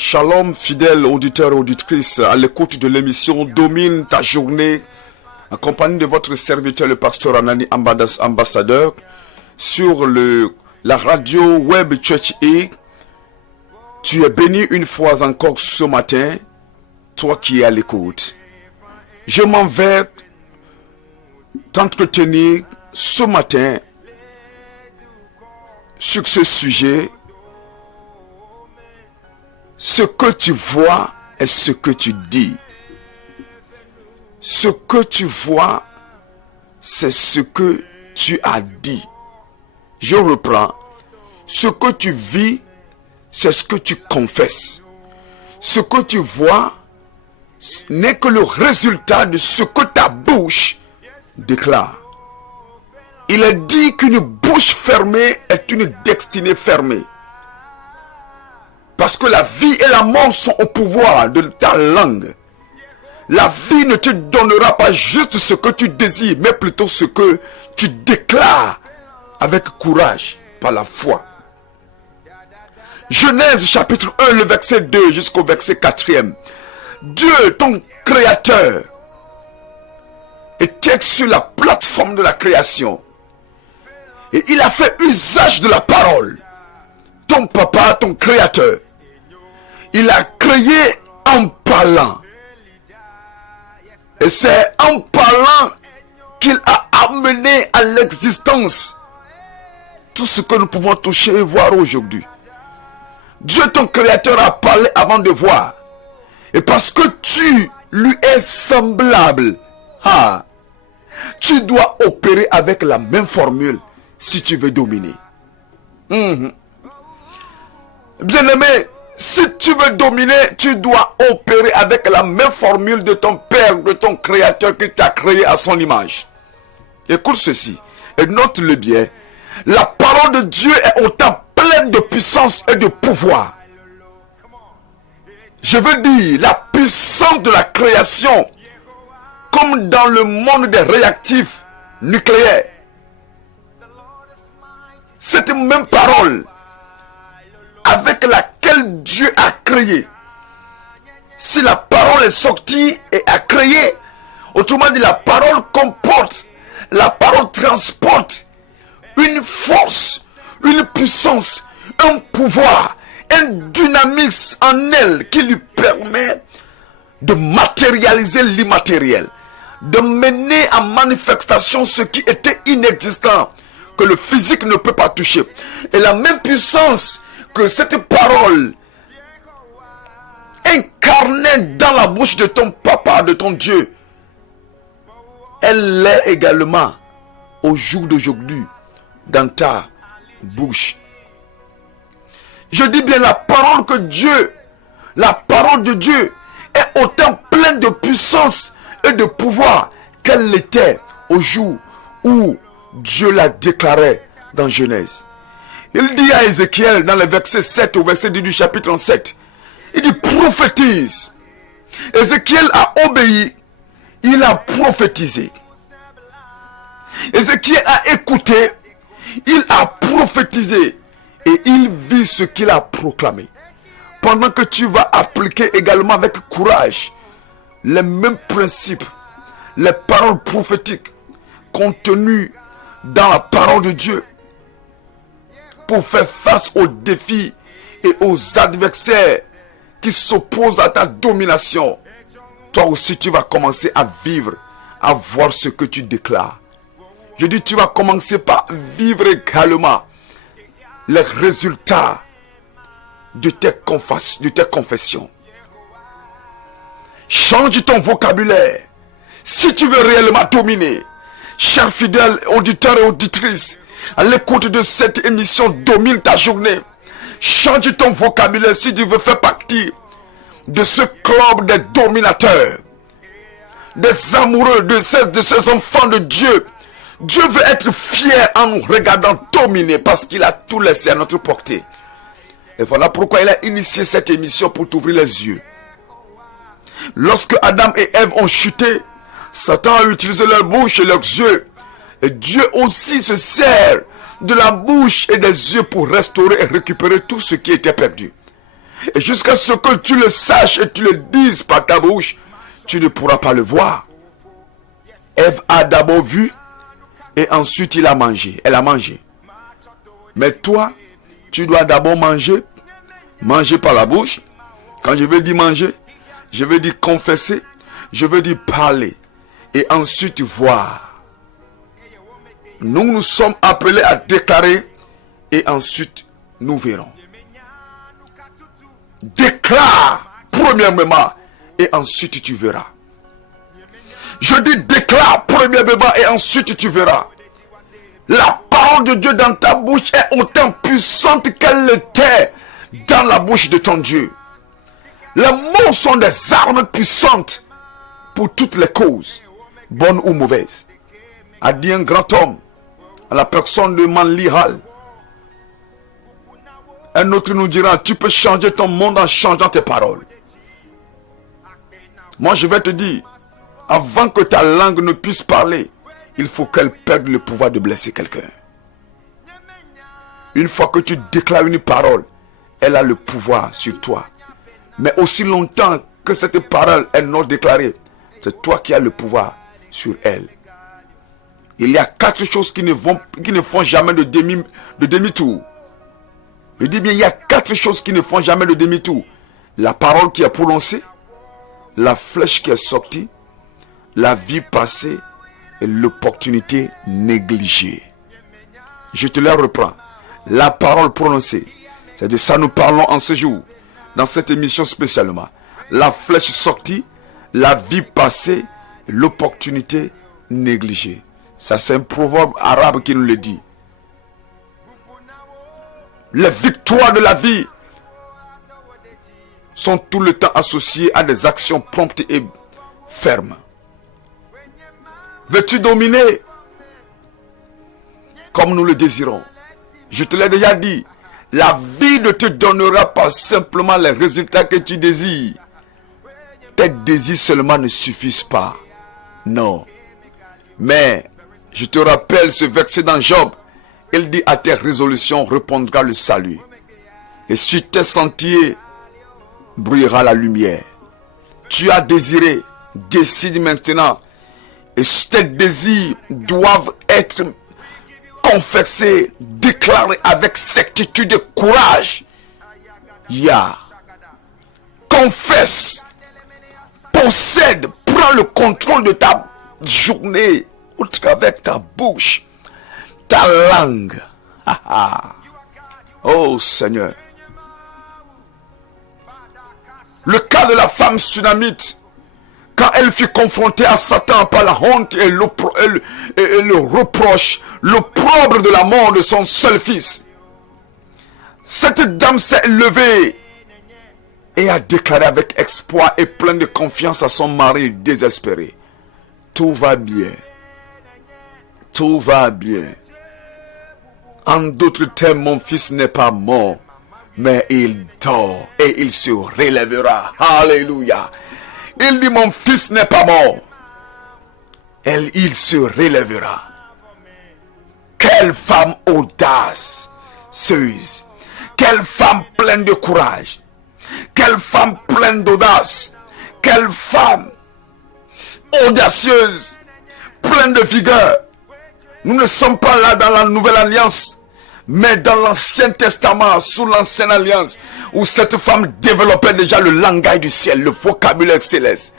Shalom, fidèles auditeurs et auditrices, à l'écoute de l'émission Domine ta journée, en compagnie de votre serviteur, le pasteur Anani Ambassadeur, sur la radio web Church E. Tu es béni une fois encore ce matin, toi qui es à l'écoute. Je m'en vais t'entretenir ce matin sur ce sujet. Ce que tu vois est ce que tu dis. Ce que tu vois, c'est ce que tu as dit. Je reprends. Ce que tu vis, c'est ce que tu confesses. Ce que tu vois n'est que le résultat de ce que ta bouche déclare. Il est dit qu'une bouche fermée est une destinée fermée. Parce que la vie et la mort sont au pouvoir de ta langue. La vie ne te donnera pas juste ce que tu désires, mais plutôt ce que tu déclares avec courage par la foi. Genèse chapitre 1, le verset 2 jusqu'au verset 4e. Dieu, ton créateur, était sur la plateforme de la création. Et il a fait usage de la parole. Ton papa, ton créateur, il a créé en parlant. Et c'est en parlant qu'il a amené à l'existence tout ce que nous pouvons toucher et voir aujourd'hui. Dieu, ton créateur, a parlé avant de voir. Et parce que tu lui es semblable, tu dois opérer avec la même formule si tu veux dominer. Bien-aimé, si tu veux dominer, tu dois opérer avec la même formule de ton Père, de ton Créateur qui t'a créé à son image. Écoute ceci et note-le bien. La parole de Dieu est autant pleine de puissance et de pouvoir. Je veux dire, la puissance de la création, comme dans le monde des réactifs nucléaires. Cette même parole avec laquelle Dieu a créé. Si la parole est sortie et a créé, autrement dit, la parole comporte, la parole transporte une force, une puissance, un pouvoir, un dynamisme en elle qui lui permet de matérialiser l'immatériel, de mener en manifestation ce qui était inexistant, que le physique ne peut pas toucher. Et la même puissance que cette parole incarnée dans la bouche de ton papa, de ton Dieu, elle l'est également au jour d'aujourd'hui dans ta bouche. Je dis bien la parole que Dieu, la parole de Dieu est autant pleine de puissance et de pouvoir qu'elle l'était au jour où Dieu la déclarait dans Genèse. Il dit à Ézéchiel dans le verset 7 au verset 10 du chapitre 7, il dit prophétise. Ézéchiel a obéi, il a prophétisé. Ézéchiel a écouté, il a prophétisé et il vit ce qu'il a proclamé. Pendant que tu vas appliquer également avec courage les mêmes principes, les paroles prophétiques contenues dans la parole de Dieu, pour faire face aux défis et aux adversaires qui s'opposent à ta domination, toi aussi tu vas commencer à vivre, à voir ce que tu déclares. Je dis, tu vas commencer par vivre également les résultats de tes confessions. Change ton vocabulaire si tu veux réellement dominer. Chers fidèles auditeurs et auditrices, à l'écoute de cette émission Domine ta journée, change ton vocabulaire si tu veux faire partie de ce club des dominateurs, des amoureux, de ces enfants de Dieu. Dieu veut être fier en nous regardant dominer parce qu'il a tout laissé à notre portée. Et voilà pourquoi il a initié cette émission pour t'ouvrir les yeux. Lorsque Adam et Ève ont chuté, Satan a utilisé leur bouche et leurs yeux. Et Dieu aussi se sert de la bouche et des yeux pour restaurer et récupérer tout ce qui était perdu. Et jusqu'à ce que tu le saches et tu le dises par ta bouche, tu ne pourras pas le voir. Ève a d'abord vu et ensuite il a mangé. Elle a mangé. Mais toi, tu dois d'abord manger. Manger par la bouche. Quand je veux dire manger, je veux dire confesser. Je veux dire parler. Et ensuite voir. Nous sommes appelés à déclarer. Et ensuite, nous verrons. Déclare premièrement. Et ensuite tu verras. Je dis déclare premièrement et ensuite tu verras. La parole de Dieu dans ta bouche est autant puissante qu'elle l'était dans la bouche de ton Dieu. Les mots sont des armes puissantes pour toutes les causes, bonnes ou mauvaises. A dit un grand homme, à la personne de Manly Hall. Un autre nous dira, tu peux changer ton monde en changeant tes paroles. Moi je vais te dire, avant que ta langue ne puisse parler, il faut qu'elle perde le pouvoir de blesser quelqu'un. Une fois que tu déclares une parole, elle a le pouvoir sur toi. Mais aussi longtemps que cette parole est non déclarée, c'est toi qui as le pouvoir sur elle. Il y a 4 choses qui ne font jamais de demi-tour. Je dis bien, il y a 4 choses qui ne font jamais de demi-tour. La parole qui est prononcée, la flèche qui est sortie, la vie passée et l'opportunité négligée. Je te la reprends. La parole prononcée, c'est de ça nous parlons en ce jour, dans cette émission spécialement. La flèche sortie, la vie passée, l'opportunité négligée. Ça c'est un proverbe arabe qui nous le dit. Les victoires de la vie sont tout le temps associées à des actions promptes et fermes. Veux-tu dominer comme nous le désirons? Je te l'ai déjà dit, la vie ne te donnera pas simplement les résultats que tu désires. Tes désirs seulement ne suffisent pas. Non. Mais, je te rappelle ce verset dans Job. Il dit, à tes résolutions répondra le salut. Et sur tes sentiers brillera la lumière. Tu as désiré, décide maintenant. Et tes désirs doivent être confessés, déclarés avec certitude et courage. Confesse, possède, prends le contrôle de ta journée au travers de ta bouche, ta langue. Oh Seigneur. Le cas de la femme sunamite, quand elle fut confrontée à Satan par la honte et le reproche, l'opprobre de la mort de son seul fils, cette dame s'est levée et a déclaré avec exploit et plein de confiance à son mari désespéré: tout va bien, tout va bien. En d'autres termes, mon fils n'est pas mort, mais il dort et il se relèvera. Alléluia. Il dit, mon fils n'est pas mort. Il se relèvera. Quelle femme audacieuse. Quelle femme pleine de courage. Quelle femme pleine d'audace. Quelle femme audacieuse. Pleine de vigueur. Nous ne sommes pas là dans la nouvelle alliance, mais dans l'Ancien Testament, sous l'Ancienne Alliance, où cette femme développait déjà le langage du ciel, le vocabulaire céleste.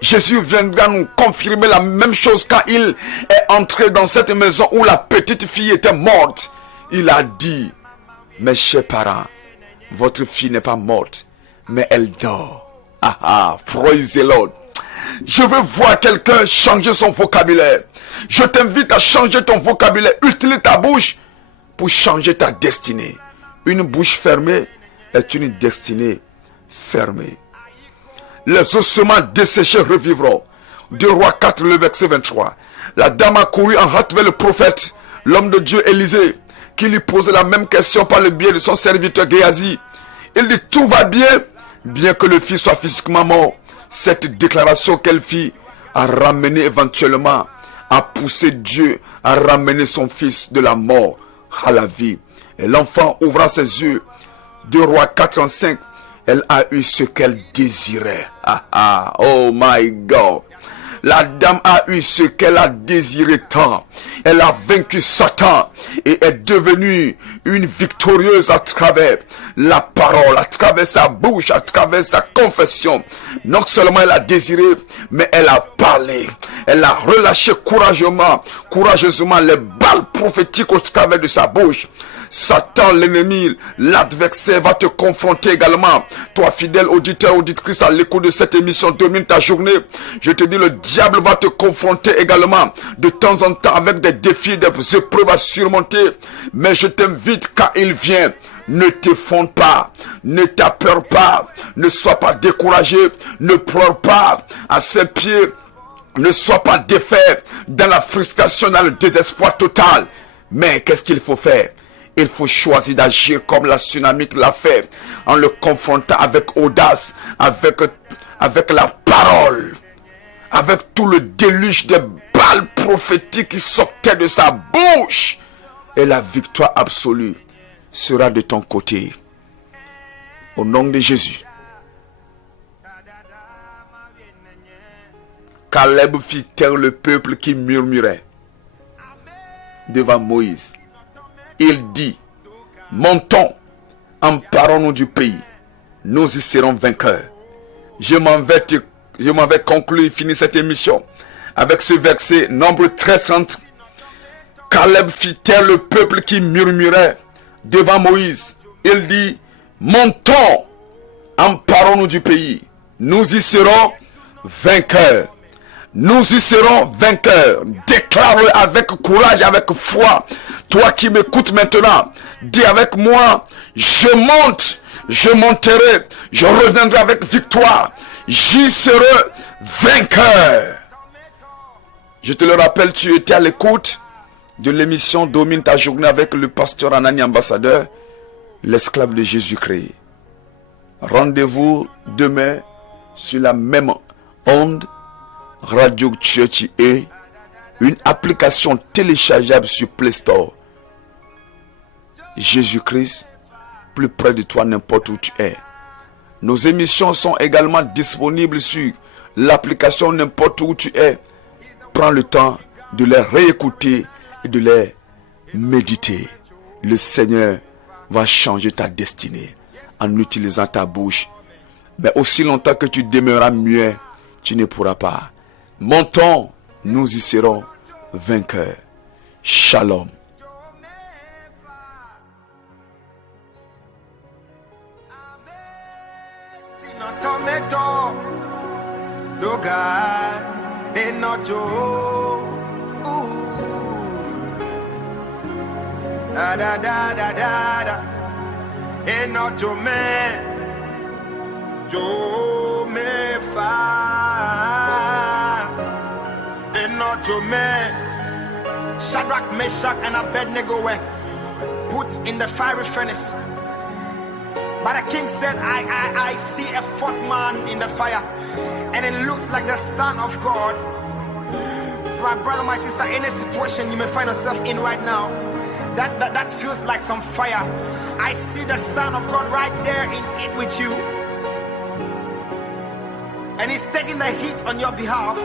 Jésus viendra nous confirmer la même chose quand il est entré dans cette maison où la petite fille était morte. Il a dit, mes chers parents, votre fille n'est pas morte, mais elle dort. Praise the Lord. Je veux voir quelqu'un changer son vocabulaire. Je t'invite à changer ton vocabulaire. Utilise ta bouche pour changer ta destinée. Une bouche fermée est une destinée fermée. Les ossements desséchés revivront. 2 Rois 4, le verset 23. La dame a couru en hâte vers le prophète, l'homme de Dieu Élisée, qui lui posait la même question par le biais de son serviteur Géasi. Il dit, tout va bien, bien que le fils soit physiquement mort. Cette déclaration qu'elle fit a ramené éventuellement, a poussé Dieu à ramener son fils de la mort à la vie. Et l'enfant ouvra ses yeux. 2 Rois 4, 5. Elle a eu ce qu'elle désirait. Oh my God. La dame a eu ce qu'elle a désiré tant. Elle a vaincu Satan et est devenue une victorieuse à travers la parole, à travers sa bouche, à travers sa confession. Non seulement elle a désiré, mais elle a parlé. Elle a relâché courageusement les balles prophétiques au travers de sa bouche. Satan, l'ennemi, l'adversaire va te confronter également. Toi, fidèle auditeur, auditrice, à l'écoute de cette émission, domine ta journée. Je te dis, le diable va te confronter également de temps en temps avec des défis, des épreuves à surmonter. Mais je t'invite, quand il vient, ne t'effondre pas, ne t'aie peur pas, ne sois pas découragé, ne pleure pas à ses pieds, ne sois pas défait dans la frustration, dans le désespoir total. Mais qu'est-ce qu'il faut faire? Il faut choisir d'agir comme la Sunamite l'a fait, en le confrontant avec audace, avec la parole, avec tout le déluge des balles prophétiques qui sortaient de sa bouche. Et la victoire absolue sera de ton côté. Au nom de Jésus. Caleb fit taire le peuple qui murmurait devant Moïse. Il dit, montons, emparons-nous du pays, nous y serons vainqueurs. Je m'en vais conclure, finir cette émission avec ce verset, Nombre 13:30. Caleb fit taire le peuple qui murmurait devant Moïse. Il dit, montons, emparons-nous du pays, nous y serons vainqueurs. Nous y serons vainqueurs. Déclare-le avec courage, avec foi. Toi qui m'écoutes maintenant, dis avec moi, je monte, je monterai, je reviendrai avec victoire. J'y serai vainqueur. Je te le rappelle, tu étais à l'écoute de l'émission Domine ta journée avec le pasteur Anani Ambassadeur, l'esclave de Jésus-Christ. Rendez-vous demain sur la même onde. Radio Church est une application téléchargeable sur Play Store. Jésus-Christ, plus près de toi n'importe où tu es. Nos émissions sont également disponibles sur l'application n'importe où tu es. Prends le temps de les réécouter et de les méditer. Le Seigneur va changer ta destinée en utilisant ta bouche. Mais aussi longtemps que tu demeureras muet, tu ne pourras pas. Montons, nous y serons vainqueurs. Shalom. Shadrach, Meshach, and Abednego were put in the fiery furnace. But the king said, I see a fourth man in the fire, and it looks like the Son of God. My brother, my sister, any situation you may find yourself in right now, that feels like some fire. I see the Son of God right there in it with you. And he's taking the heat on your behalf.